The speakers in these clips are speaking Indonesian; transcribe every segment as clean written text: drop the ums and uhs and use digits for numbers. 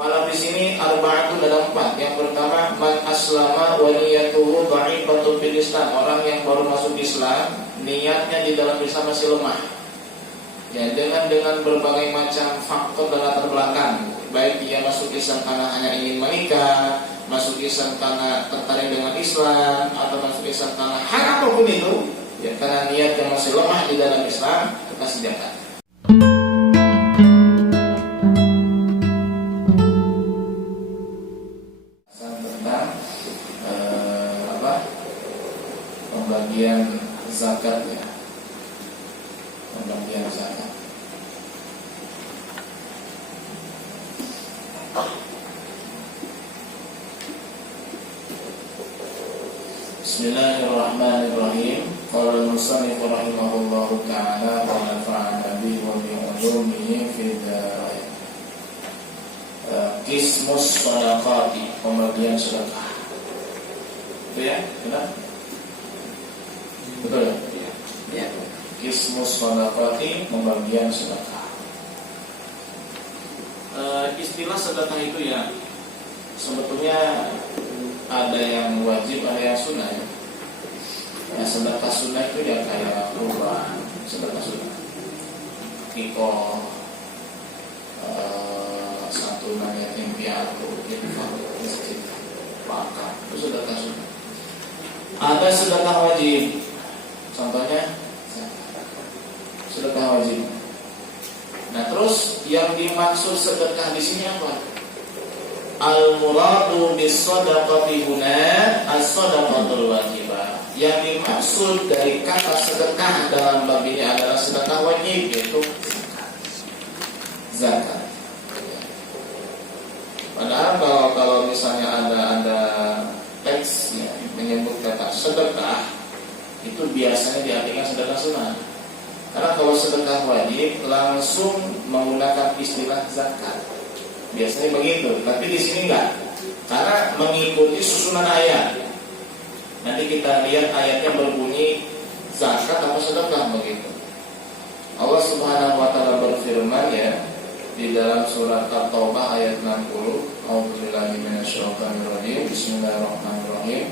Walau di sini arba'atun ada 4. Yang pertama, man aslama wa niyatuhu dha'ifatun fil Islam. Orang yang baru masuk Islam, niatnya di dalam Islam masih lemah. Ya, dengan berbagai macam faktor dan latar belakang. Baik dia masuk Islam karena hanya ingin menikah, masuk Islam karena tertarik dengan Islam, atau masuk Islam karena hal apapun itu, ya karena niat yang masih lemah di dalam Islam, kasih zakat. Pembagian zakat ya, pembagian zakat. Bismillahirrahmanirrahim. Qala al-musannif rahimahullahu ta'ala wa nafa'ana bihi wa bi 'ulumihi fid dharain. Qismus shadaqati, pembagian sedekah. Itu ya, benar? Betul ya? Ya. Qismus shadaqati, pembagian sedekah. Istilah sedekah itu ya sebetulnya ada yang wajib, ada yang sunnah ya. Ya, sedekah sunnah itu ya kayak kurban, sedekah sunnah, kiko, santunan yatim piatu, infak, masjid, wakaf, itu sedekah sunnah. Ada sedekah wajib, contohnya sedekah wajib. Nah terus yang dimaksud sedekah di sini apa? Al-muradu bis-shadaqati huna as-shadaqatul wajibah. Yang dimaksud dari kata sedekah dalam bab ini adalah sedekah wajib, yaitu zakat. Padahal kalau misalnya ada teks ya, menyebut kata sedekah, itu biasanya diartikan sedekah sunnah. Karena kalau sedekah wajib langsung menggunakan istilah zakat. Biasanya begitu, tapi di sini enggak. Karena mengikuti susunan ayat. Nanti kita lihat ayatnya berbunyi zakat atau sedekah begitu. Allah Subhanahu wa taala berfirman ya di dalam surat At-Taubah ayat 60, A'udzubillahi minasyaitonir rajim. Bismillahirrahmanirrahim.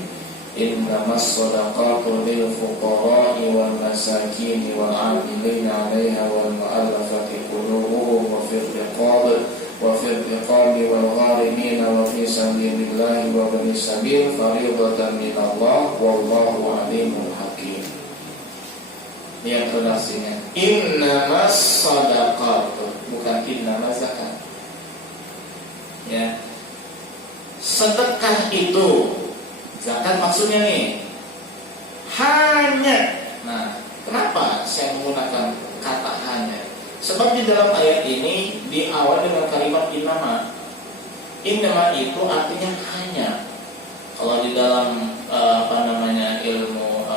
Innamas shadaqatu lil fuqara'i wal masakin wal 'amilina 'alaiha wal mu'allafati qulubuhum wa fil riqab wal gharimin wa fi sabilillahi wa ibnis sabil fariidatan minallah wallahu 'alimun hakim. Lihat redaksinya. Innamas shadaqatu, bukan innamas zakat. Ya. Sedekah itu zakat maksudnya nih hanya. Nah, kenapa saya menggunakan kata hanya? Sebab di dalam ayat ini diawali dengan kalimat innama. Innama itu artinya hanya. Kalau di dalam ilmu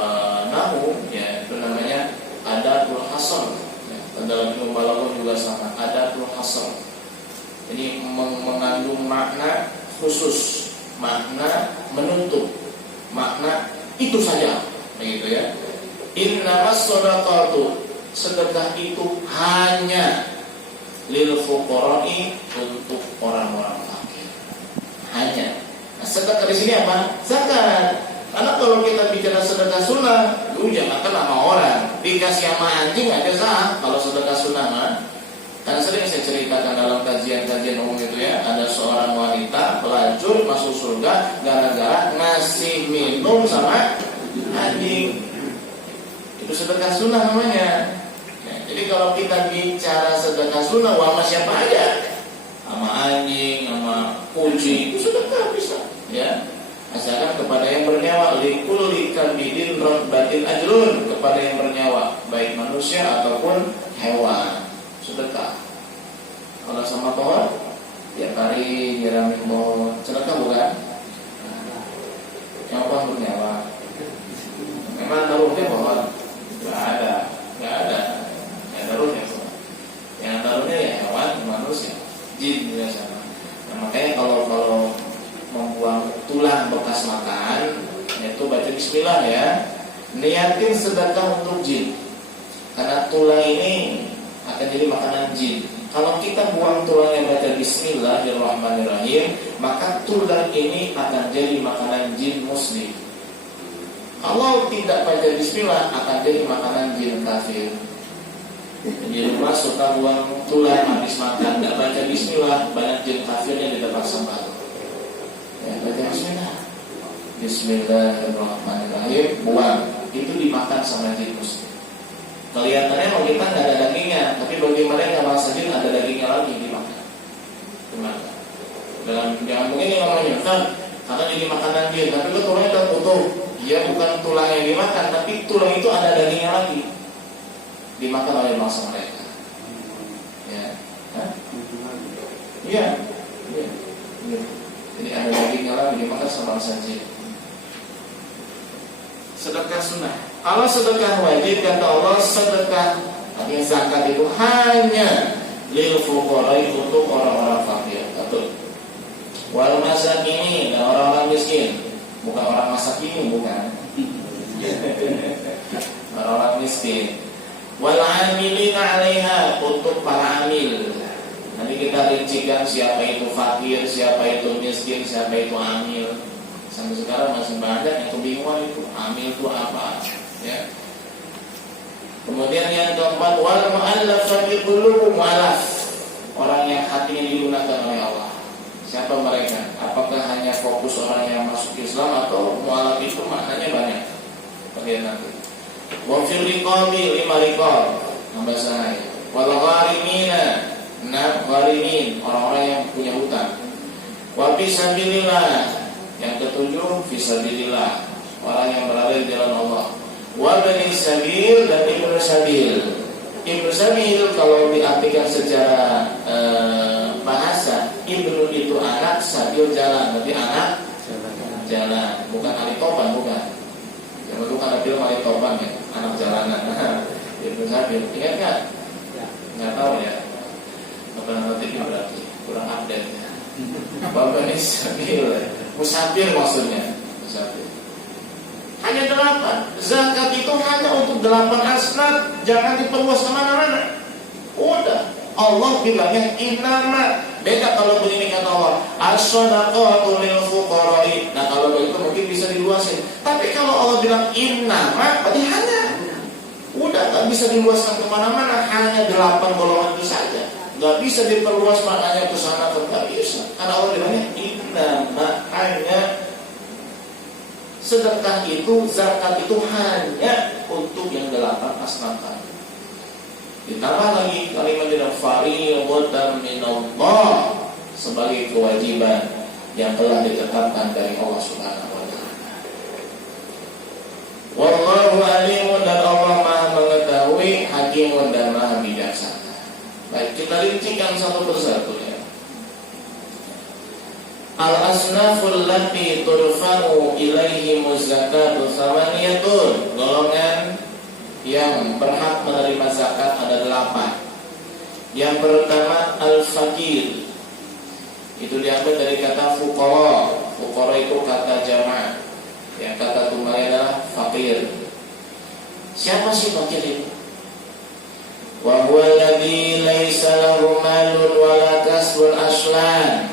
nahwu ya itu namanya adatul hasr. Ya, dalam ilmu balaghah juga sama, adatul hasr. Jadi mengandung makna khusus, makna menutup, makna itu saja, begitu ya. Innamas shadaqatu, sedekah itu hanya lil fuqara'i, untuk orang-orang fakir. Hanya. Nah, sedekah di sini apa? Zakat. Karena kalau kita bicara sedekah sunnah, jangankan sama orang, dikasih sama anjing aja sah. Kalau sedekah sunnah mah. Karena sering saya ceritakan dalam kajian-kajian umum itu ya, ada seorang wanita pelacur masuk surga gara-gara ngasih minum sama anjing. Itu sedekah sunnah namanya. Ya, jadi kalau kita bicara sedekah sunnah, sama siapa aja, sama anjing, sama kucing, itu sedekah bisa. Ya, asalkan kepada yang bernyawa, likulli kabidin ratbatin ajrun, kepada yang bernyawa, baik manusia ataupun hewan. Sedekah. Kalau sama pohon, tiap hari nyiramin pohon, sedekah bukan? Yang pohon bernyawa. Memang ada ruhnya pohon? Nggak ada. Nggak ada ruhnya pohon. Yang ada ruhnya ya hewan, manusia, jin juga sama. Nah, makanya kalau membuang tulang bekas makan, itu baca bismillah ya. Niatin sedekah untuk jin. Karena tulang ini akan jadi makanan jin. Kalau kita buang tulangnya baca Bismillahirrahmanirrahim, maka tulang ini akan jadi makanan jin muslim. Kalau tidak baca Bismillah, akan jadi makanan jin kafir. Di rumah suka buang tulang habis makan, tidak baca Bismillah, banyak jin kafirnya di depan sampah. Ya, baca Bismillah. Bismillahirrahmanirrahim, buang. Itu dimakan sama jin muslim. Kelihatannya kalau kita nggak ada dagingnya, tapi bagi mereka bangsa jin ada dagingnya lagi dimakan. Dan jangan mungkin yang namanya kan, karena jadi makanan jin, tapi itu tulangnya udah utuh. Dia bukan tulang yang dimakan, tapi tulang itu ada dagingnya lagi, dimakan oleh bangsa mereka. Ya, iya, iya. Jadi ada dagingnya lagi dimakan sama bangsa jin. Sedekah sunnah. Kalau sedekah wajib kata Allah, sedekah artinya zakat itu hanya lil fuqara, untuk orang-orang fakir. Betul. Wal masakin, dan orang-orang miskin. Bukan orang masakin, bukan. Orang-orang miskin. Wal amilina 'alaiha, untuk para amil. Nanti kita rincikan siapa itu fakir, siapa itu miskin, siapa itu amil. Sampai sekarang masih banyak yang kebingungan itu amil itu apa, ya. Kemudian yang keempat, wal mu'allafati qulubuhum, mu'allaf, orang yang hatinya dilunakan oleh Allah. Siapa mereka? Apakah hanya fokus orang yang masuk Islam, atau mu'allaf itu maknanya banyak? Bagian nanti. Wa fil riqabi, 5 riqab, nambah saya. Wal gharimina, 6 gharimin, orang-orang yang punya hutang. Wa fisabilillah, yang ketujuh fisabilillah, orang yang berada di jalan Allah. Wa bani sabil, dan ibnu sabil. Ibnu sabil kalau diartikan secara bahasa, ibnu itu anak, sabil jalan, berarti anak jalan, bukan alitopan, bukan. Yang dulu kan ada film alitopan ya, anak jalanan. Ibnu sabil, ingat kan? Nggak tahu ya. Nggak pernah ngerti berarti, kurang update ya. Wa bani sabil, musafir maksudnya, musafir. Hanya 8. Zakat itu hanya untuk 8 asnaf, jangan diperluas kemana-mana. Udah, Allah bilangnya innama. Beda kalau begini kata Allah, as-shadaqatu lil fuqara'i. Nah kalau begitu mungkin bisa diluasin. Tapi kalau Allah bilang innama, berarti hanya. Udah, gak bisa diluaskan kemana-mana, hanya 8 golongan itu saja. Gak bisa diperluas maknanya ke sana, gak bisa. Karena Allah bilangnya innama, hanya. Sedekah itu, zakat itu hanya untuk yang 8 asnaf tadi. Ditambah lagi kalimat dengan fariidatan minallah, sebagai kewajiban yang telah ditetapkan dari Allah Subhanahu wa taala. Wallahu alimun, dan Allah Maha mengetahui, hakimun, dan Maha bijaksana. Baik, kita rincikan satu persatu ya. Al-asnaful lati turfa'u ilaihimuz zakatu thamaniyatun, golongan yang berhak menerima zakat ada 8. Yang pertama al-fakir, itu diambil dari kata fuqara. Fuqara itu kata jama', yang kata tunggalnya adalah fakir. Siapa sih fakir itu? Wa huwa alladzi laisa lahu malun wala kasbun aslan.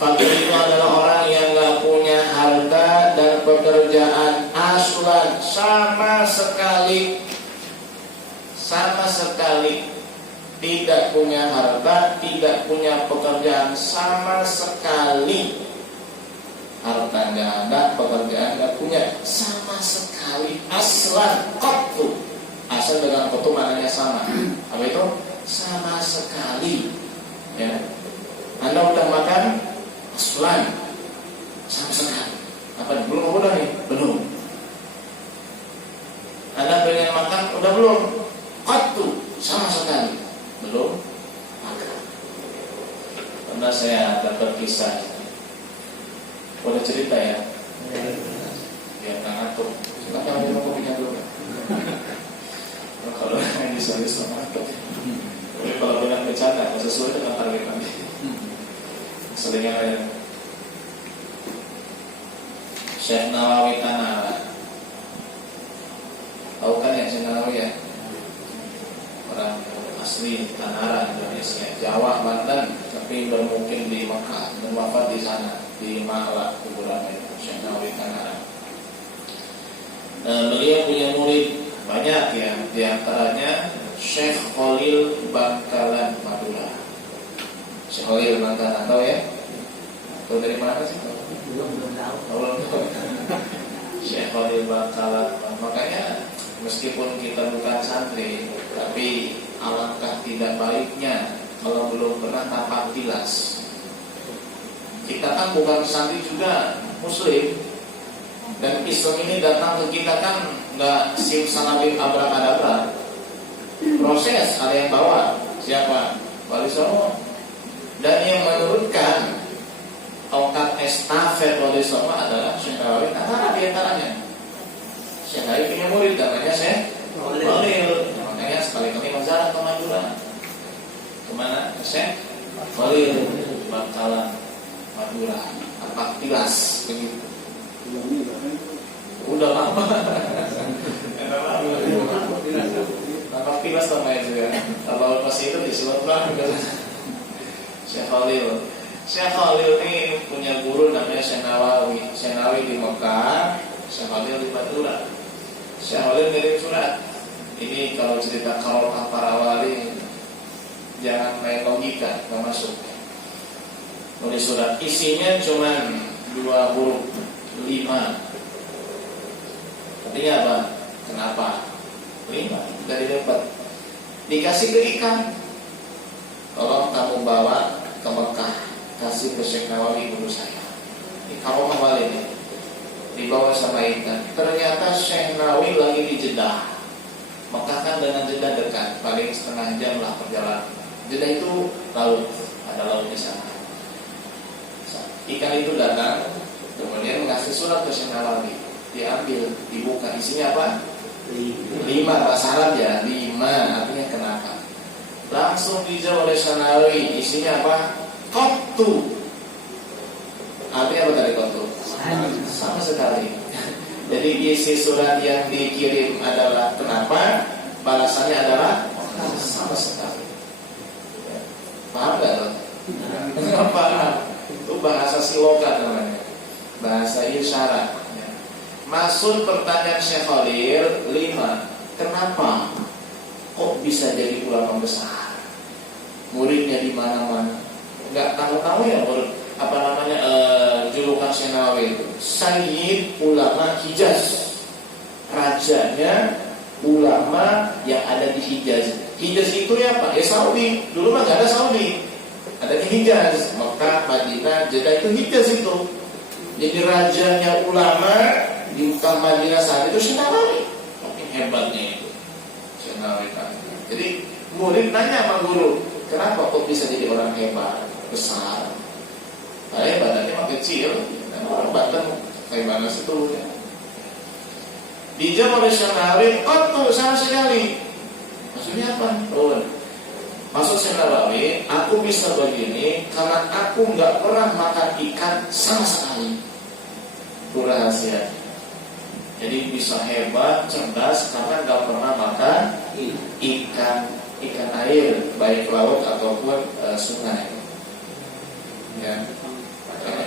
Fakir itu adalah orang yang gak punya harta dan pekerjaan aslan, sama sekali tidak punya harta, tidak punya pekerjaan sama sekali. Harta gak ada, pekerjaan gak punya, sama sekali. Aslan, qattu. Asal dengan qattu maknanya sama. Apa itu? Sama sekali. Ya. Anda udah makan? Aslan, sama sekali. Apa? Belum udah nih? Belum. Anda pengen makan? Udah belum? Qattu, sama sekali. Belum makan. Pernah saya dapat kisah. Boleh cerita ya? Biar nggak ngantuk. Silakan minum kopinya dulu. Kalau yang bisa ngantuk. Tapi kalau bilang bercanda, sesuai dengan target nanti. Selingan aja. Syekh Nawawi Tanara, tahu kan ya Syekh Nawawi ya? Orang asli asli Tanara, Indonesia, Jawa, Banten, tapi bermukim di Mekah dan wafat di sana di Ma'la kuburannya Syekh Nawawi Tanara. Beliau punya murid banyak ya, diantaranya Syekh Khalil Bangkalan Madura. Syekh Khalil Bangkalan, tahu ya? Tahu dari mana sih? Belum tahu. Syekh Khalil Bangkalan, makanya meskipun kita bukan santri, tapi alangkah tidak baiknya kalau belum pernah tapak tilas. Kita kan bukan santri juga, muslim. Dan Islam ini datang ke kita kan nggak simsalabim abrakadabra. Proses ada yang bawa, siapa? Wali Songo. Dan yang menurunkan tongkat estafet Wali Songo adalah Syekh Nawawi Tanara di antaranya. Syekh Nawawi punya murid namanya Syekh Khalil. Makanya sekali-kali masalah ke Madura. Kemana? Syekh Khalil Bangkalan Madura. Tapak tilas begitu. Udah lama. Tapak tilas namanya juga. Kalau pas itu disebut banget. Syekh Khalil. Syekh Khalil ini punya guru namanya Syekh Nawawi. Syekh Nawawi di Mekah, Syekh Khalil di Madura. Syekh Khalil ngirim surat. Ini kalau cerita karomah para wali, jangan main logika, nggak masuk. Nulis surat, isinya cuma 2 huruf, 5. Artinya apa? Kenapa? 5 dari dapat. Dikasih ke ikan. Tolong kamu bawa ke Mekah, kasih ke Syekh Nawawi guru saya. Ini karomah wali ini. Dibawa sama ikan. Ternyata Syekh Nawawi lagi di Jeddah. Mekah kan dengan Jeddah dekat, paling setengah jam lah perjalanan. Jeddah itu laut, ada laut di sana. Ikan itu datang, kemudian mengasih surat ke Syekh Nawawi. Diambil, dibuka, isinya apa? 5 bahasa Arab ya, 5 artinya kenapa? Langsung dijawab oleh Syekh Nawawi, isinya apa? Qattu. Artinya apa tadi qattu? Sama sekali. Jadi isi surat yang dikirim adalah kenapa, balasannya adalah sama sekali. Paham gak? Nggak paham. Itu bahasa silokat namanya, bahasa isyarat. Maksud pertanyaan Syekh Khalil 5. Kenapa kok bisa jadi ulama besar? Muridnya di mana-mana. Nggak tahu-tahu ya murid apa namanya julukan Syekh Nawawi itu Sayyid Ulama Hijaz, rajanya ulama yang ada di Hijaz. Hijaz itu ya Pak, ya Saudi. Dulu mah nggak ada Saudi, ada di Hijaz, Mekah, Madinah, Jeddah itu Hijaz itu. Jadi rajanya ulama di Mekah, Madinah saat itu Syekh Nawawi. Tapi hebatnya itu Syekh Nawawi kan. Jadi murid nanya sama guru, kenapa kok bisa jadi orang hebat, besar? Saya badannya mah kecil, dan orang Banten kayak mana situ ya. Dijawab oleh Syekh Nawawi, "Qattu, sama sekali." Maksudnya apa? Oh, maksud Syekh Nawawi, aku bisa begini karena aku nggak pernah makan ikan sama sekali. Itu rahasia. Jadi bisa hebat, cerdas karena nggak pernah makan ikan air, baik laut ataupun sungai. Ya.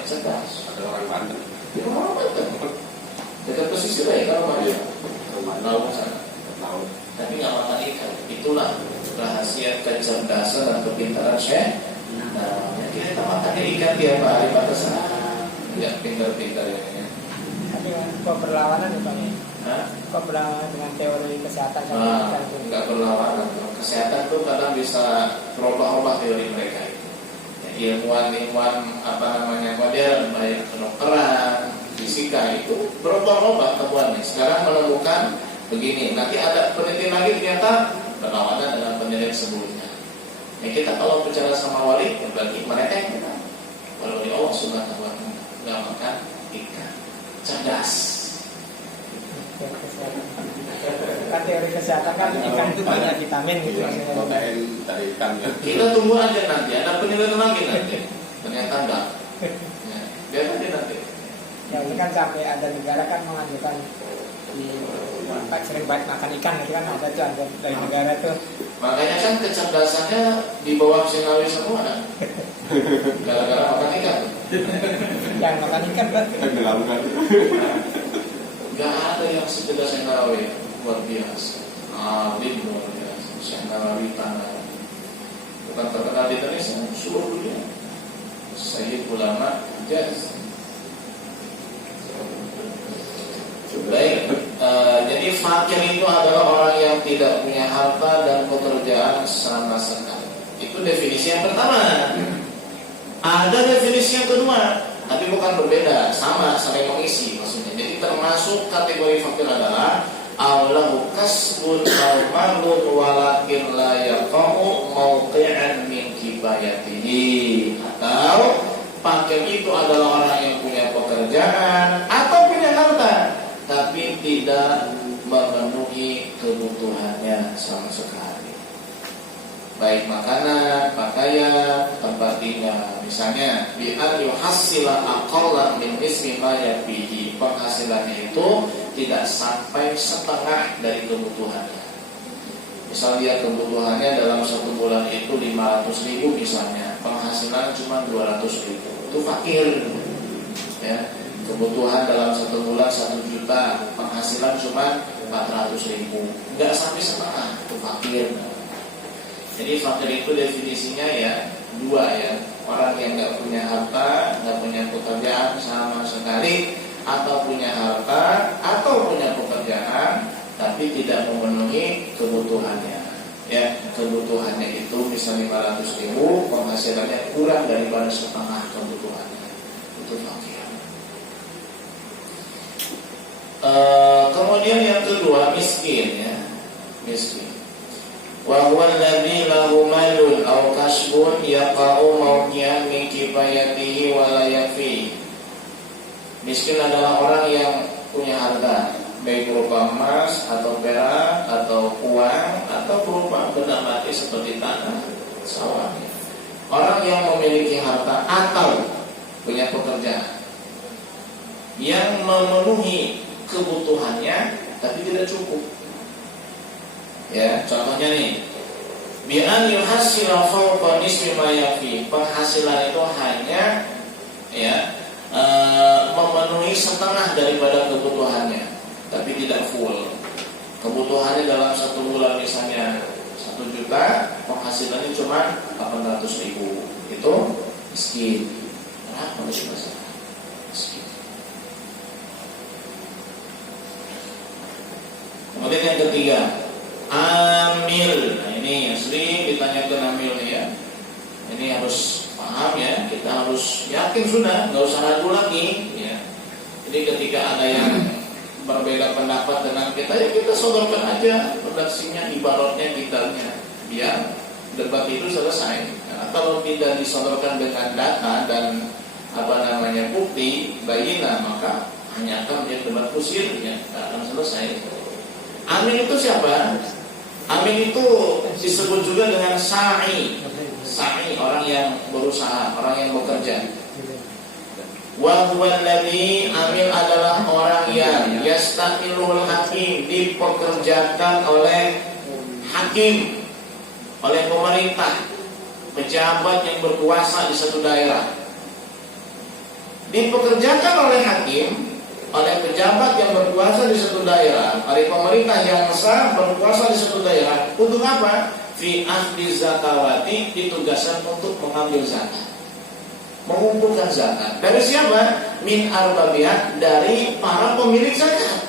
Cerdas. Ada orang Banten. Ya, orang Banten. Dekat pesisir ya kalau mau dia. Laut sana. Laut. Tapi nggak makan ikan. Itulah rahasia kecerdasan dan kepintaran Syekh. Nah, kita makan ikan tiap hari batasan. Ya, pintar-pintar ya. Tapi kok berlawanan ya Pak? Kok berlawanan dengan teori kesehatan? Nggak berlawanan. Kesehatan tuh kadang bisa berubah-ubah teori mereka. Ilmuwan apa namanya modern, baik kedokteran, fisika itu berubah-ubah temuannya. Sekarang menemukan begini, nanti ada penelitian lagi ternyata berlawanan dengan penelitian sebelumnya. Ya kita kalau bicara sama wali, berarti mereka yang benar. Walau di Allah Subhanahu wa taala nggak makan ikan, cerdas. Kan teori kesehatan kan ikan itu banyak vitamin gitu. Protein dari ikan ya. Kita tunggu aja nanti, ada penelitian lagi nanti. Ternyata enggak. Ya, biar aja nanti. Ya ini kan sampai ada negara kan mengajukan sering baik makan ikan itu kan ada tuh ada dari negara tuh. Makanya kan kecerdasannya di bawah Sinawi semua kan? Gara-gara makan ikan. Yang makan ikan kan Tenggelamkan. Gak ada yang secerdas Sinawi, luar biasa. Alim luar biasa. Sinawi tanah. Bukan terkenal di Indonesia, seluruh dunia. Sayyid ulama Hijaz. Baik, jadi fakir itu adalah orang yang tidak punya harta dan pekerjaan sama sekali. Itu definisi yang pertama. Ada definisi yang kedua, tapi bukan berbeda, sama, saling mengisi maksudnya. Jadi termasuk kategori fakir adalah aulahu kasbun aw malun walakin la yaqa'u mawqi'an min kibayatihi. Atau fakir itu adalah orang yang punya pekerjaan atau punya harta tapi tidak memenuhi kebutuhannya sama sekali, baik makanan, pakaian, tempat tinggal. Misalnya bi'an yuhassila aqalla min nisfi ma yakfihi, penghasilannya itu tidak sampai setengah dari kebutuhannya. Misal dia kebutuhannya dalam satu bulan itu 500.000 misalnya, penghasilan cuma 200.000, itu fakir ya. Kebutuhan dalam satu bulan 1 juta, penghasilan cuma 400.000, nggak sampai setengah, itu fakir. Jadi fakir itu definisinya ya dua ya, orang yang nggak punya harta, nggak punya pekerjaan sama sekali, atau punya harta atau punya pekerjaan tapi tidak memenuhi kebutuhannya. Ya, kebutuhannya itu misalnya 500.000, penghasilannya kurang daripada setengah kebutuhannya, itu fakir. Kemudian yang kedua miskin ya, miskin. Wa huwa alladzi lahu malun aw kasbun yaqa'u mawqi'an min kifayatihi wa la yakfi. Miskin adalah orang yang punya harta, baik berupa emas atau perak atau uang atau berupa benda mati seperti tanah, sawah. Orang yang memiliki harta atau punya pekerjaan yang memenuhi kebutuhannya tapi tidak cukup. Ya, contohnya nih, bi'an yuhassila fawqa nisfi ma yakfi, penghasilan itu hanya ya memenuhi setengah daripada kebutuhannya tapi tidak full. Kebutuhannya dalam satu bulan misalnya 1 juta, penghasilannya cuma 800.000, itu miskin. Berapa miskin? Kemudian yang ketiga, amil. Nah ini yang sering ditanyakan amil ya. Ini harus paham ya, kita harus yakin sudah, nggak usah ragu lagi ya. Jadi ketika ada yang berbeda pendapat dengan kita, ya kita sodorkan aja redaksinya, ibaratnya, detailnya, biar debat itu selesai. Karena kalau tidak disodorkan dengan data dan bukti bayina, maka hanya akan menjadi debat kusir ya, tidak akan selesai. Amin itu siapa? Amin itu disebut juga dengan sa'i. Sa'i, orang yang berusaha, orang yang bekerja. Wa huwa alladzi, amin adalah orang yang yastaqilul hakim, dipekerjakan oleh hakim, oleh pemerintah, pejabat yang berkuasa di satu daerah. Dipekerjakan oleh hakim, oleh pejabat yang berkuasa di suatu daerah, oleh pemerintah yang sah berkuasa di suatu daerah. Untuk apa? Fi ahdi zakawati, ditugaskan untuk mengambil zakat, mengumpulkan zakat. Dari siapa? Min arbabiyah, dari para pemilik zakat.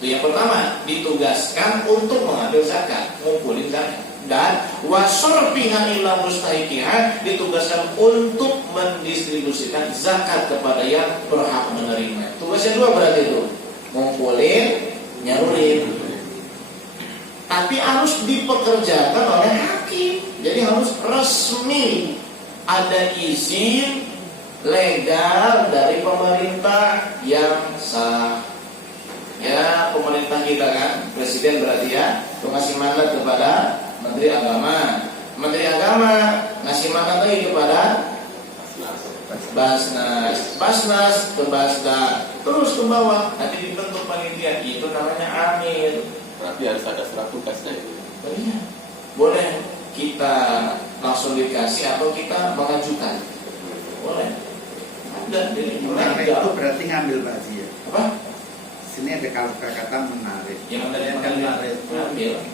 Itu yang pertama, ditugaskan untuk mengambil zakat, mengumpulin zakat. Dan wasorfiha ila mustahiqiha, ditugaskan untuk mendistribusikan zakat kepada yang berhak menerima. Tugasnya dua berarti itu, ngumpulin, nyalurin. Tapi harus dipekerjakan oleh hakim. Jadi harus resmi, ada izin legal dari pemerintah yang sah. Ya, pemerintah kita kan, presiden berarti ya, itu ngasih mandat kepada Menteri Agama. Menteri Agama ngasih mandat lagi kepada Basnas ke Basda, terus ke bawah, nanti dibentuk panitia, itu namanya amil. Berarti harus ada surat tugasnya itu. Iya. Boleh kita langsung dikasih atau kita mengajukan. Boleh. Ada jadi Menarik itu berarti ngambil Pak Haji ya. apa? Sini ada kata menarik. Yang menarik itu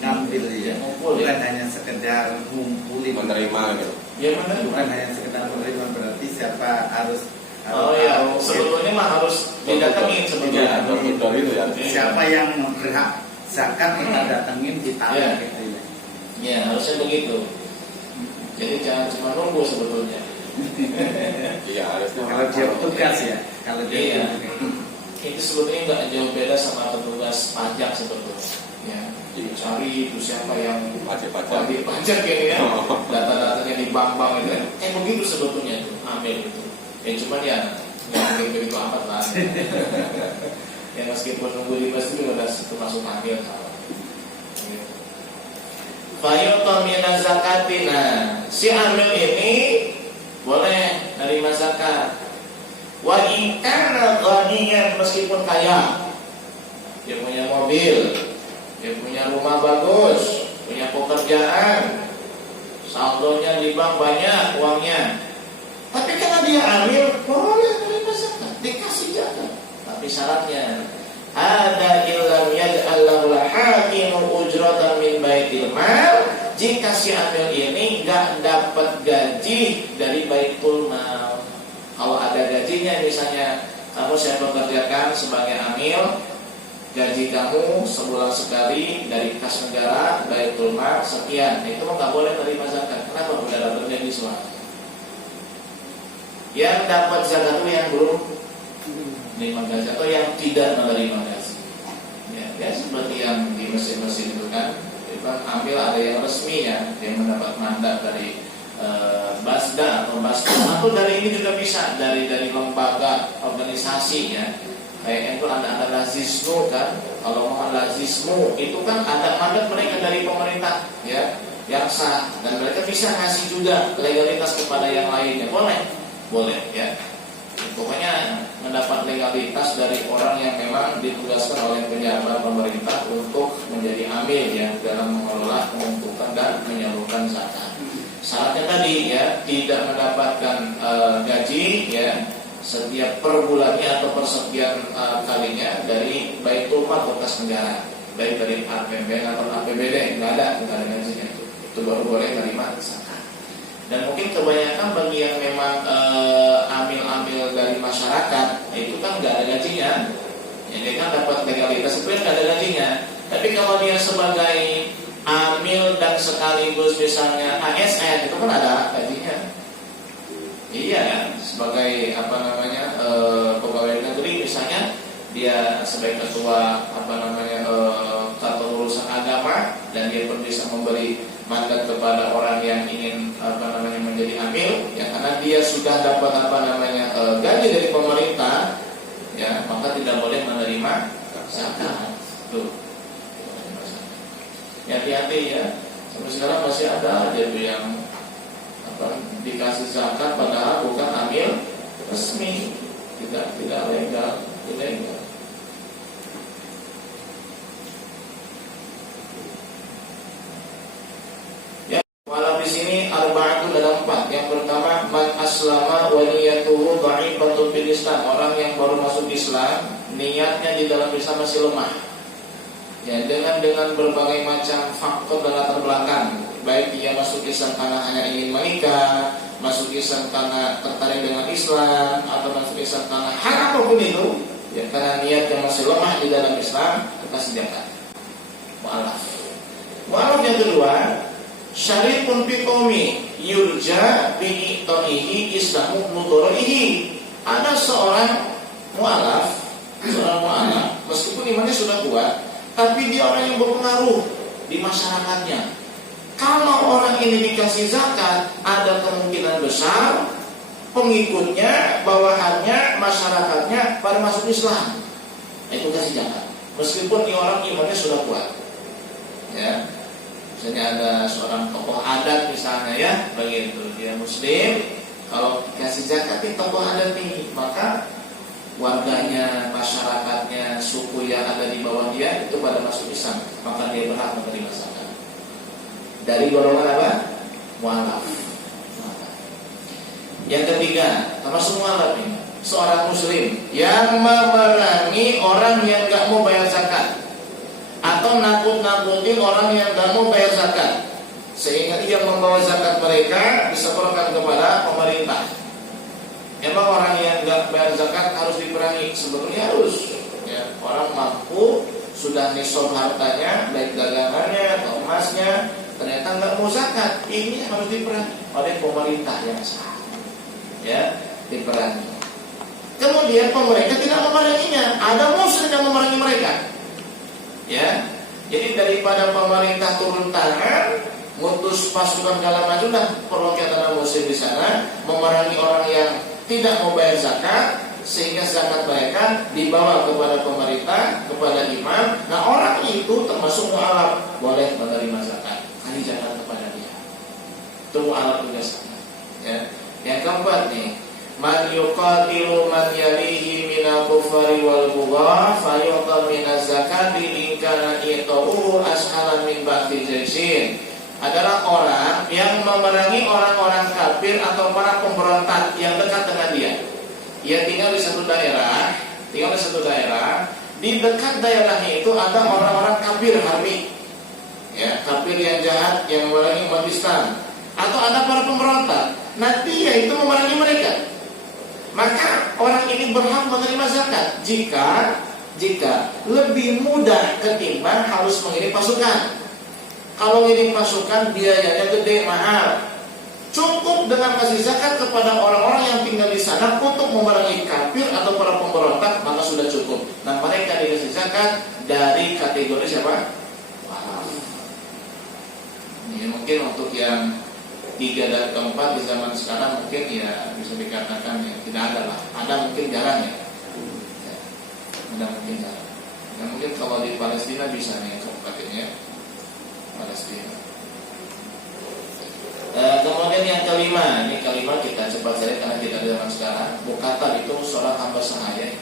ngambil ya. Ngumpul Bukan ya. hanya sekedar ngumpulin. Menerima gitu. Ya benar. Bukan hanya sekedar menerima, berarti siapa harus Oh iya, tahu sebetulnya mah harus didatengin Ya, sebetulnya. dokter itu ya. siapa yang berhak zakat kita datengin kita Iya. gitu ya. Ya harusnya begitu. Jadi jangan cuma nunggu sebetulnya. Iya, harusnya. Kalau dia petugas ya, kalau dia Iya. petugas. Itu sebetulnya nggak jauh beda sama petugas pajak sebetulnya. Ya, cari itu siapa yang Wajib wajib pajak ini ya, data-datanya di bank-bank itu. Begitu sebetulnya itu, ambil itu. Ya cuman ya nggak mungkin begitu amat lah. Ya meskipun nunggu di masjid juga udah termasuk ambil kalau. Fayu'ta minaz zakati. Nah, si amil ini boleh nerima zakat. Wa in kana ghaniyan, meskipun kaya. Dia punya mobil, dia punya rumah bagus, punya pekerjaan, saldonya di bank banyak uangnya. Tapi karena dia amil, boleh nerima zakat, dikasih zakat. Tapi syaratnya ada illam yaj'al lahu hakimu ujratan min baitil mal. Jika si amil ini enggak dapat gaji dari baitul mal. Kalau ada gajinya, misalnya kamu saya pekerjakan sebagai amil, gaji kamu sebulan sekali dari kas negara baitul mal sekian, itu nggak boleh terima zakat. Kenapa? Udah dapat gaji semua. Yang dapat zakat itu yang belum menerima gaji atau yang tidak menerima gaji. Ya seperti yang di mesin-mesin itu kan, ambil ada yang resmi ya, yang mendapat mandat dari Basda atau Basda, atau dari ini juga bisa dari lembaga organisasi ya. Kayak itu ada lazismu kan, kalau mau lazismu itu kan ada mandat mereka dari pemerintah ya, yang sah, dan mereka bisa ngasih juga legalitas kepada yang lainnya, boleh ya. Pokoknya mendapat legalitas dari orang yang memang ditugaskan oleh pejabat pemerintah untuk menjadi amil ya dalam mengelola, mengumpulkan dan menyalurkan zakat. Syaratnya tadi ya, tidak mendapatkan gaji ya setiap per bulannya atau per sekian kalinya dari baitul mal atau kas negara, baik dari APBN atau APBD, nggak ada gajinya itu baru boleh menerima zakat. Dan mungkin kebanyakan bagi yang memang amil-amil dari masyarakat itu kan nggak ada gajinya, ya, dia kan dapat legalitas itu nggak ada gajinya. Tapi kalau dia sebagai amil dan sekaligus misalnya ASN itu kan ada gajinya. Iya, sebagai pegawai negeri misalnya dia sebagai ketua kantor urusan agama, dan dia pun bisa memberi mandat kepada orang yang ingin menjadi amil ya, karena dia sudah dapat gaji dari pemerintah ya, maka tidak boleh menerima zakat. Tuh. Hati-hati ya. Sampai sekarang masih ada aja tuh yang dikasih zakat padahal bukan amil resmi, tidak legal, ilegal. Ya, walau di sini arba'atu dalam 4. Yang pertama, man aslama wa niyatuhu dha'ifatun fil Islam. Orang yang baru masuk Islam, niatnya di dalam Islam masih lemah. Ya, dengan berbagai macam faktor dan latar belakang, baik dia masuk Islam karena hanya ingin menikah, masuk Islam karena tertarik dengan Islam, atau masuk Islam karena hal apapun itu, ya karena niat yang masih lemah di dalam Islam, kasih zakat. Mu'alaf yang kedua, syarikun fi qaumi yurja bi itaihi islamu mudoraihi. Ada seorang mu'alaf meskipun imannya sudah kuat, tapi dia orang yang berpengaruh di masyarakatnya. Kalau orang ini dikasih zakat, ada kemungkinan besar pengikutnya, bawahannya, masyarakatnya pada masuk Islam. Itu kasih zakat. Meskipun dia orang imannya sudah kuat. Ya. Misalnya ada seorang tokoh adat misalnya ya, begitu dia muslim, Kalau kasih zakat di tokoh adat nih, maka warganya, masyarakatnya, suku yang ada di bawah dia itu pada masuk Islam, maka dia berhak menerima zakat. Dari golongan apa? Mualaf. Yang ketiga, termasuk mualaf ini, seorang muslim yang memerangi orang yang gak mau bayar zakat, atau nakut-nakutin orang yang gak mau bayar zakat, sehingga ia membawa zakat mereka disetorkan kepada pemerintah. Emang orang yang gak bayar zakat harus diperangi? Sebetulnya harus ya. Orang mampu, sudah nisab hartanya, baik dagangannya atau emasnya, ternyata gak mau zakat, ini harus diperangi oleh pemerintah yang sah, ya, diperangi. Kemudian pemerintah tidak memeranginya, ada musuh yang memerangi mereka, ya. Jadi daripada pemerintah turun tangan, ngutus pasukan segala macam dan perwakilan muslim di sana memerangi orang yang tidak mau bayar zakat, sehingga zakat mereka dibawa kepada pemerintah, kepada imam. Nah orang itu termasuk mu'alaf, boleh menerima zakat, kasih zakat kepada dia. Itu mu'alaf juga sama, ya. Yang keempat nih, man yuqatilu man yalihi minal kufari wal bugha fayuqam minaz zakati in kana ita'uhu ashalan min ba'di jaisin. Adalah orang yang memerangi orang-orang kafir atau para pemberontak yang dekat dengan dia. Ia tinggal di satu daerah, di dekat daerahnya itu ada orang-orang kafir harbi, ya, kafir yang jahat yang memerangi umat Islam, atau ada para pemberontak. Nah dia itu memerangi mereka, maka orang ini berhak menerima zakat jika lebih mudah ketimbang harus mengirim pasukan. Kalau ngirim pasukan biayanya gede, mahal. Cukup dengan kasih zakat kepada orang-orang yang tinggal di sana untuk memerangi kafir atau para pemberontak, maka sudah cukup. Nah mereka dikasih zakat dari kategori siapa? Wow. Ini mungkin untuk yang 3 dan 4 di zaman sekarang mungkin ya bisa dikatakan ya tidak ada lah. Ada mungkin jarang ya. Ada mungkin jarang. Ya mungkin kalau di Palestina bisa nih kabupatennya Palestina. Kemudian yang kelima, ini kelima kita cepat saja karena kita di zaman sekarang. Mukatab itu seorang hamba sahaya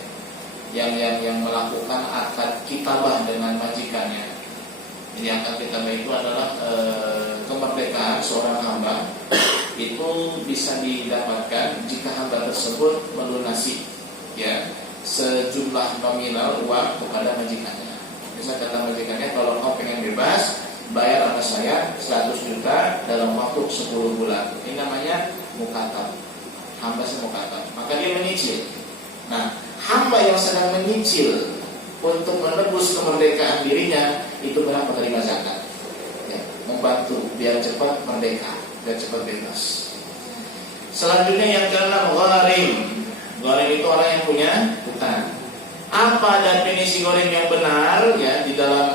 yang melakukan akad kitabah dengan majikannya. Jadi akad kitabah itu adalah kemerdekaan seorang hamba itu bisa didapatkan jika hamba tersebut melunasi ya sejumlah nominal uang kepada majikannya. Bisa kata majikannya, kalau kau pengen bebas, bayar sama saya 100 juta dalam waktu 10 bulan. Ini namanya mukatab. Hamba semukatab. Maka dia menyicil. Nah, hamba yang sedang menyicil untuk menebus kemerdekaan dirinya itu berhak menerima zakat. Ya, membantu biar cepat merdeka, biar cepat bebas. Selanjutnya yang keenam, gharim. Gharim itu orang yang punya hutang. Apa definisi gharim yang benar ya di dalam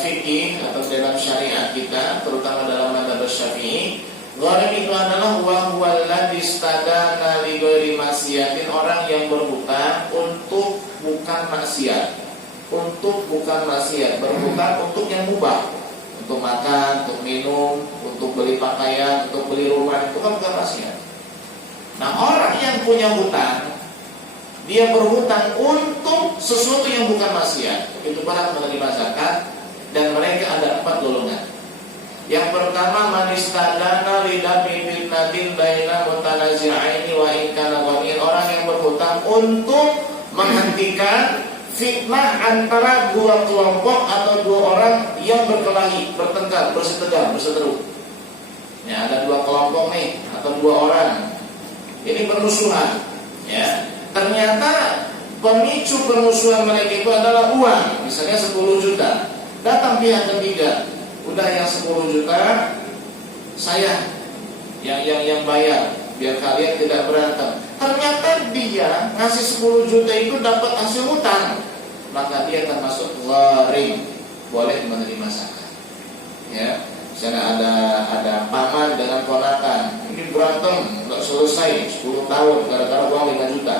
fikih atau dalam syariat kita, terutama dalam mazhab Syafi'i? Gharim itu adalah wa huwal ladzi istadana li ghairi maksiatin, orang yang berhutang untuk bukan maksiat. Berhutang untuk yang mubah, untuk makan, untuk minum, untuk beli pakaian, untuk beli rumah, itu kan bukan maksiat. Nah, orang yang punya hutang, dia berhutang untuk sesuatu yang bukan maksiat, itu berhak menerima zakat. Dan mereka ada 4 golongan. Yang pertama, manistadana lidafi fitnatin baina mutanazi'aini wa in kana ghanin, orang yang berhutang untuk menghentikan fitnah antara 2 kelompok atau 2 orang yang berkelahi, bertengkar, berseteru. Ya, ada 2 kelompok nih atau 2 orang. Ini bermusuhan, ya. Ternyata pemicu permusuhan mereka itu adalah uang, misalnya 10 juta. Datang pihak ketiga, udah yang 10 juta saya yang bayar biar kalian tidak berantem. Ternyata dia ngasih 10 juta itu dapat hasil hutang, maka dia termasuk gharim, boleh menerima zakat. Ya, misalnya ada paman dengan ponakan, ini berantem nggak selesai 10 tahun gara-gara uang 5 juta.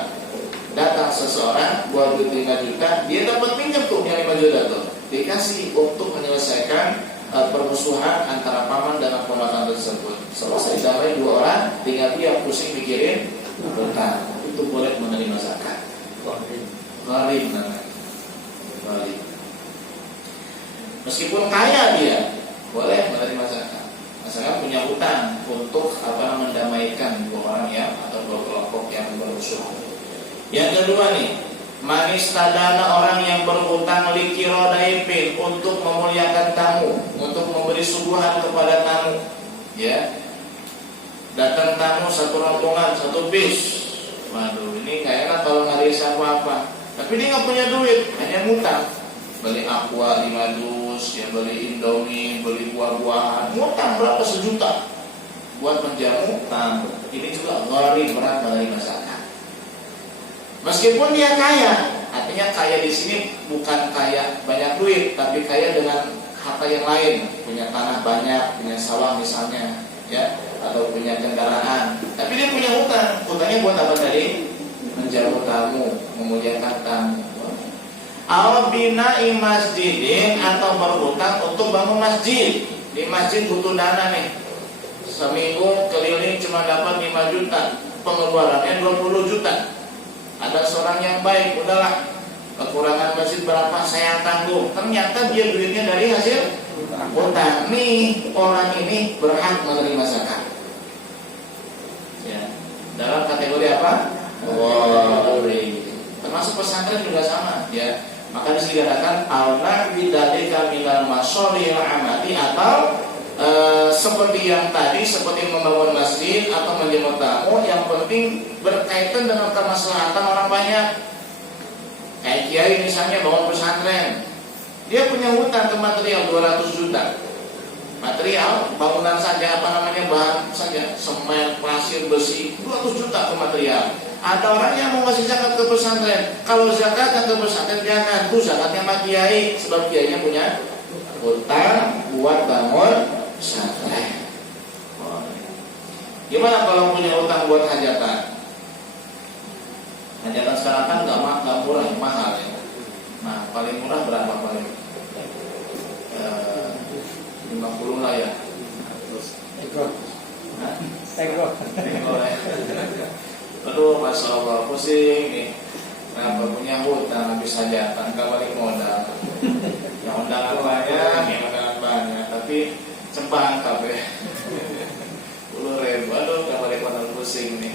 Datang seseorang buat duit 5 juta, dia dapat pinjam tuh yang 5 juta tuh, dikasih untuk menyelesaikan permusuhan antara paman dengan ponakan tersebut. Selesai damai dua orang, tinggal dia pusing mikirin hutang. Itu boleh menerima zakat. Gharib namanya. Gharib. Meskipun kaya dia, boleh menerima zakat. Misalnya punya hutang untuk mendamaikan dua orang yang atau dua kelompok yang bermusuh. Yang kedua nih, manis tadana orang yang berhutang likirodaipin untuk memuliakan tamu, untuk memberi suguhan kepada tamu. Ya, datang tamu satu rombongan, satu bis. Waduh, ini gak enak kalau nggak ada apa-apa. Tapi dia nggak punya duit, hanya ngutang. Beli aqua 5 dus, ya beli indomie, beli buah-buahan, ngutang berapa sejuta buat menjamu tamu. Ini juga gharib, berat menerima zakat. Meskipun dia kaya, artinya kaya di sini bukan kaya banyak duit, tapi kaya dengan harta yang lain, punya tanah banyak, punya sawah misalnya, ya, atau punya kendaraan. Tapi dia punya hutang. Hutangnya buat apa tadi? Menjamu tamu, memuliakan tamu. Al-bina'i masjidin, atau berhutang untuk bangun masjid. Di masjid butuh dana nih. Seminggu keliling cuma dapat 5 juta, pengeluarannya 20 juta. Ada seorang yang baik, udahlah, kekurangan masjid berapa saya tanggung. Ternyata dia duitnya dari hasil hutang. Nih, orang ini berhak menerima zakat. Ya. Dalam kategori apa? Termasuk pesantren juga sama, ya. Maka disediakan al-na bidalika minal masolihil amati, atau seperti yang tadi, seperti membangun masjid atau menjemput tamu, yang penting berkaitan dengan kemaslahatan orang banyak. Kayak kiai misalnya bangun pesantren, dia punya hutang ke material 200 juta. Material bangunan saja, bahan saja, semen, pasir, besi, 200 juta ke material. Ada orang yang mau ngasih zakat ke pesantren. Kalau zakat ke pesantren jangan, itu zakatnya sama kiai, sebab kiainya punya hutang buat bangun pesantren. Gimana kalau punya hutang buat hajatan? Hajatan sekarang kan nggak murah, mahal ya. Nah, paling murah berapa paling? 50 lah ya. Tegok. Aduh, Masya Allah, pusing nih. Kenapa punya hutang habis hajatan, gak balik modal. Yang undangan banyak, tapi cembang kabeh. 10.000, aduh, gak balik modal, pusing nih.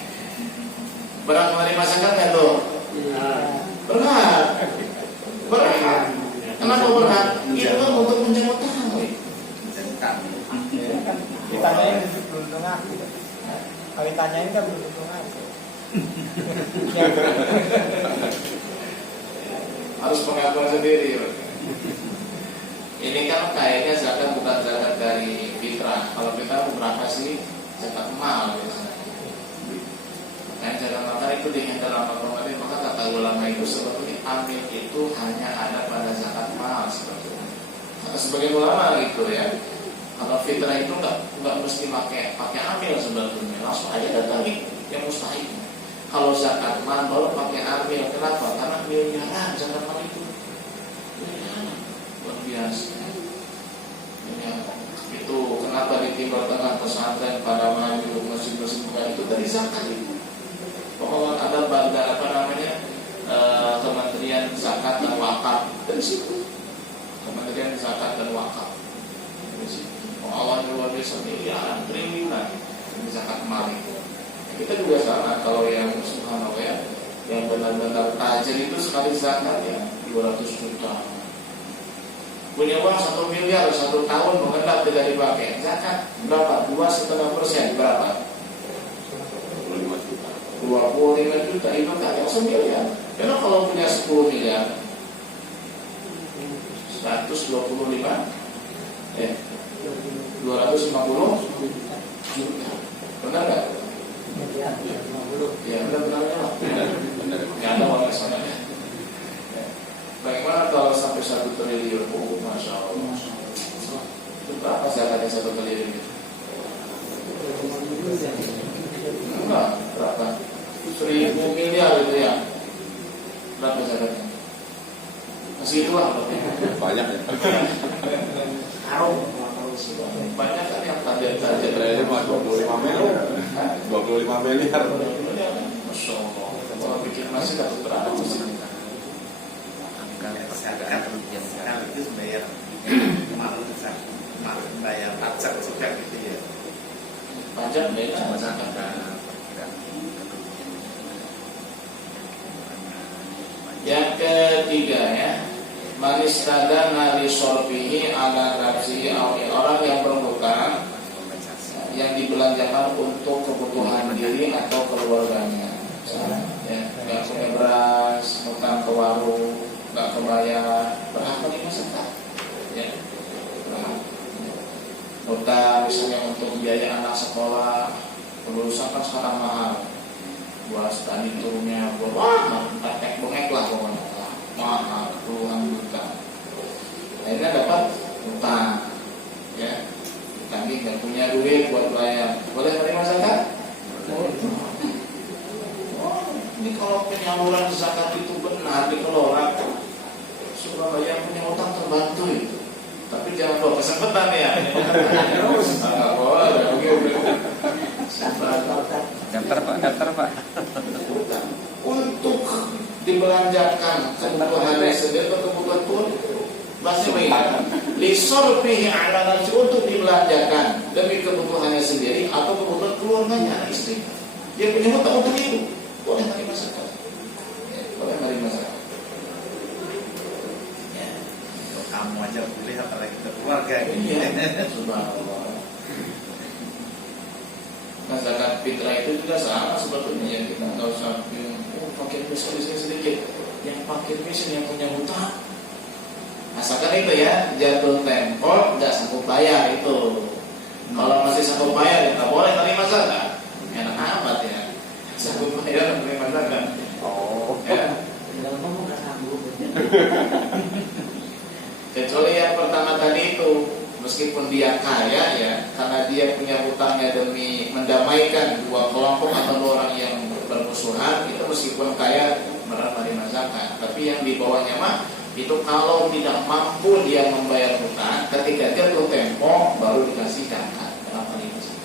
Berat menerima zakat nggak tuh? Berat. Kenapa berat? Itu kan untuk menjemput tamu. Ditanyain beruntung aku. Kalau ditanyain kan beruntung aku. Harus pengakuan sendiri. Ini kan kayaknya zakat bukan zakat dari fitrah. Kalau fitrah berapa sih? Zakat mal biasanya. Nah, zakat mal itu dihandle sama pemerintah. Maka kata ulama itu sebetulnya amil itu hanya ada pada zakat mal sebetulnya. Kata sebagian ulama gitu ya. Kalau fitrah itu nggak mesti pakai amil sebetulnya. Langsung aja datangi yang mustahil. Kalau zakat mal baru pakai amil. Kenapa? Karena miliaran zakat mal itu. Miliaran. Luar biasa. Ya, itu kenapa di Timur Tengah pesantren pada maju masjid-masjid itu dari zakat itu. Pokoknya ada Kementerian Zakat dan Wakaf dari situ. Kementerian Zakat dan Wakaf dari situ. Awalnya luar biasa, miliaran, triliunan zakat mal itu. Kita juga sama, kalau yang subhanallah ya, yang benar-benar tajir itu sekali zakat ya 200 juta. Punya uang 1 miliar 1 tahun mengendap tidak dipakai, zakat berapa? 2,5% berapa? 25 juta. 25 juta itu kan yang 1 miliar. Karena kalau punya 10 miliar 125 250 juta. Benar nggak? Ya benar-benar nggak ada uang kesana ya. Bagaimana kalau sampai 1 triliun? Oh, Masya Allah. Itu berapa zakatnya 1 triliun itu? Enggak, berapa? 1.000 miliar itu ya. Berapa zakatnya? Masih itu lah. Banyak ya. Harum. Banyak kan yang target-target Terakhir mah 25 miliar. 25 miliar. Masya Allah. Kalau bikin masih dapat berapa sih? Sekaligus bayar malu besar, malu bayar pajak juga gitu ya. Pajak beda zakat. Yang ketiga ya, manistada nari sorbihi ala nafsihi awi, orang yang berhutang yang dibelanjakan untuk kebutuhan diri atau keluarganya. Ya, nggak punya beras, hutang ke warung, nggak kebayar, berhak menerima zakat. Ya, berhak. Hutang misalnya untuk biaya anak sekolah, lulusan kan sekarang mahal. Buat tadi turunnya, wah, bengek lah pokoknya, mahal, puluhan juta. Akhirnya dapat hutang, ya. Kami nggak punya duit buat bayar, boleh menerima zakat? Ini kalau penyaluran zakat itu benar dikelola, Surabaya yang punya utang terbantu itu. Tapi jangan bawa kesempatan ya. Nggak boleh. Daftar pak. Untuk dibelanjakan kebutuhannya sendiri atau kebutuhan pun masih begini. Lisorfihi ala nafsi, untuk dibelanjakan demi kebutuhannya sendiri atau kebutuhan keluarganya, istri. Dia punya hutang untuk itu, boleh menerima zakat. Ya, boleh menerima zakat. Ya. Kalau kamu aja boleh, apalagi ke keluarga. Iya, subhanallah. Nah, zakat fitrah itu juga sama sebetulnya, ya. Kita nggak usah bilang, fakir miskin sedikit. Yang fakir miskin yang punya hutang, asalkan itu ya jatuh tempo nggak sanggup bayar itu. Kalau masih sanggup bayar, nggak boleh terima zakat. Enak amat ya, sanggup bayar terima zakat. Oh. Ya. Kecuali yang pertama tadi itu, meskipun dia kaya ya, karena dia punya hutangnya demi mendamaikan dua kelompok atau dua orang yang bermusuhan, itu meskipun kaya menerima zakat. Tapi yang di bawahnya mah itu kalau tidak mampu dia membayar hutang, ketika jatuh tempo baru dikasih zakat. Kenapa dikasih?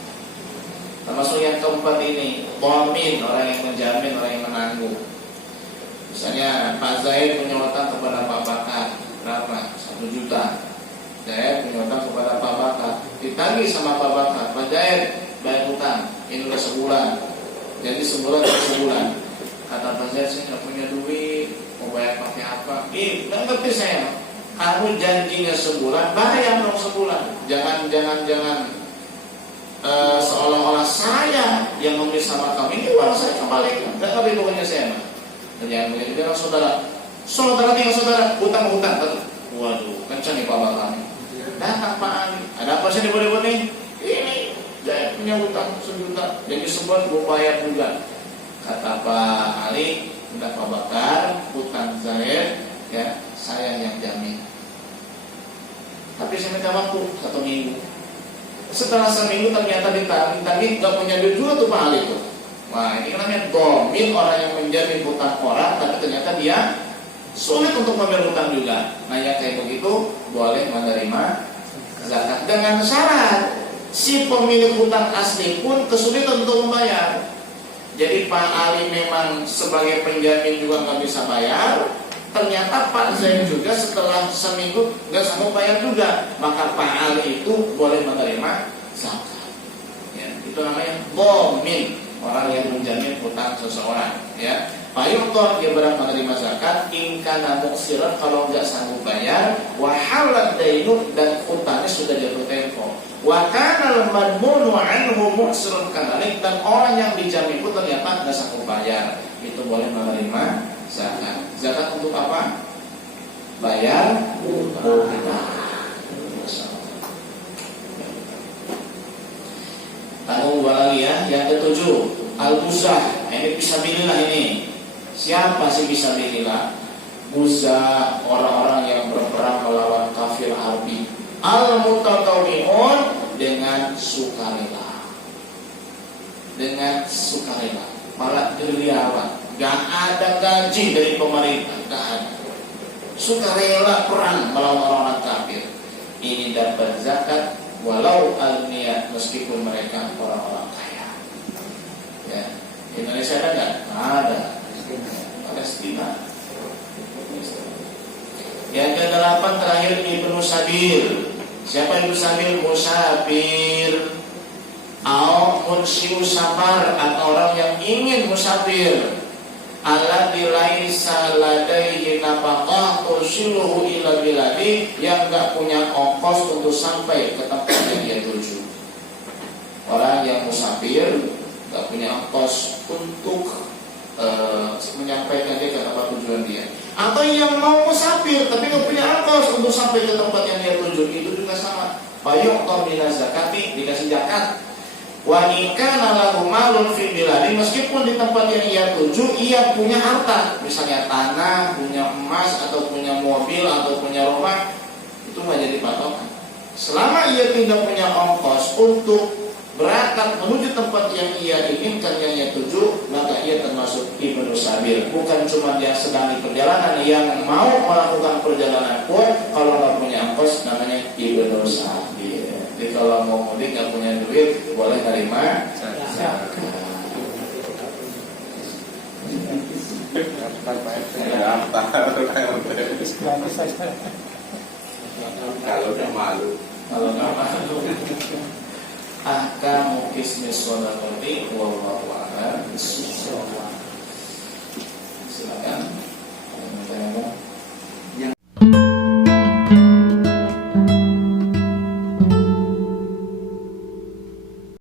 Termasuk yang keempat ini, dhamin, orang yang menjamin, orang yang menanggung. Misalnya Pak Zaid punya hutang kepada Pak Bakar berapa? 1 juta. Zaid punya hutang kepada Pak Bakar, ditagih sama Pak Bakar, Pak Zaid bayar hutang, ini udah sebulan. Jadi sebulan per sebulan. Kata Pak Zaid, saya nggak punya duit, mau bayar pakai apa? Nggak ngerti saya. Kamu janjinya sebulan, bayar dong sebulan. Jangan seolah-olah saya yang membeli sama kamu, ini uang saya kembalikan. Nggak ngerti pokoknya saya mah. Dan jangan begitu, bilang saudara tinggal saudara, hutang. Waduh, kencang nih Pak Bakar. Datang Pak Ali, ada apa sih dibuat nih? Ini saya punya hutang 1 juta, jadi sebulan gue bayar juga. Kata Pak Ali, udah Pak Bakar, hutang saya ya saya yang jamin. Tapi saya minta waktu 1 minggu. Setelah 1 minggu ternyata ditagih nggak punya duit juga tuh Pak Ali tuh. Wah, ini namanya dhamin, orang yang menjamin hutang orang, tapi ternyata dia sulit untuk membayar hutang juga. Nah, yang kayak begitu boleh menerima zakat dengan syarat si pemilik hutang asli pun kesulitan untuk membayar. Jadi Pak Ali memang sebagai penjamin juga nggak bisa bayar. Ternyata Pak Zain juga setelah seminggu nggak sanggup bayar juga, maka Pak Ali itu boleh menerima zakat. Ya, itu namanya dhamin, orang yang menjamin hutang seseorang. Ya, Pak Yuktor dia berhak menerima zakat ingkana muksiran, kalau nggak sanggup bayar, wahalat dainu, dan hutangnya sudah jatuh tempo. Wa kana al-madmunu anhu mu'sirun kadalik, dan orang yang dijamin itu ternyata nggak sanggup bayar, itu boleh menerima zakat. Zakat untuk apa? Bayar hutang. Tanggung dua lagi ya. Yang ketujuh, al-buzah. Ini fisabilillah ini. Siapa sih fisabilillah? Buzah, orang-orang yang berperang melawan kafir harbi. Al-mutatawwi'un, dengan sukarela. Dengan sukarela. Para dermawan. Gak ada gaji dari pemerintah, gak ada. Sukarela perang melawan orang-orang kafir. Ini dapat zakat walau alniah, meskipun mereka orang-orang kaya. Ya, Indonesia ada nggak? Ada. Palestina. Yang ke-8 terakhir Ibnu Sabil. Siapa Ibnu Sabil? Musafir atau munsiu safar, atau orang yang ingin musafir. Alladzi laisa ladaihi nafaqah tursiluhu ila biladi, yang enggak punya ongkos untuk sampai ke tempat yang dia tuju. Orang yang musafir enggak punya ongkos untuk menyampaikan dia ke tempat tujuan dia. Atau yang mau musafir tapi enggak punya ongkos untuk sampai ke tempat yang dia tuju, itu juga sama. Fayuqta minaz zakati, dikasih zakat. Wa ikana lahu malun fil biladi, meskipun di tempat yang ia tuju ia punya harta, misalnya tanah, punya emas, atau punya mobil, atau punya rumah, itu nggak jadi patokan. Selama ia tidak punya ongkos untuk berangkat menuju tempat yang ia inginkan, yang ia tuju, maka ia termasuk Ibnu Sabil. Bukan cuma yang sedang di perjalanan, yang mau melakukan perjalanan pun kalau nggak punya ongkos namanya Ibnu Sabil. Jadi kalau mau mudik nggak punya duit, boleh terima zakat. Kalau udah malu. Kalau nggak malu. Ahkamu qismis shadaqati wallahu a'lam.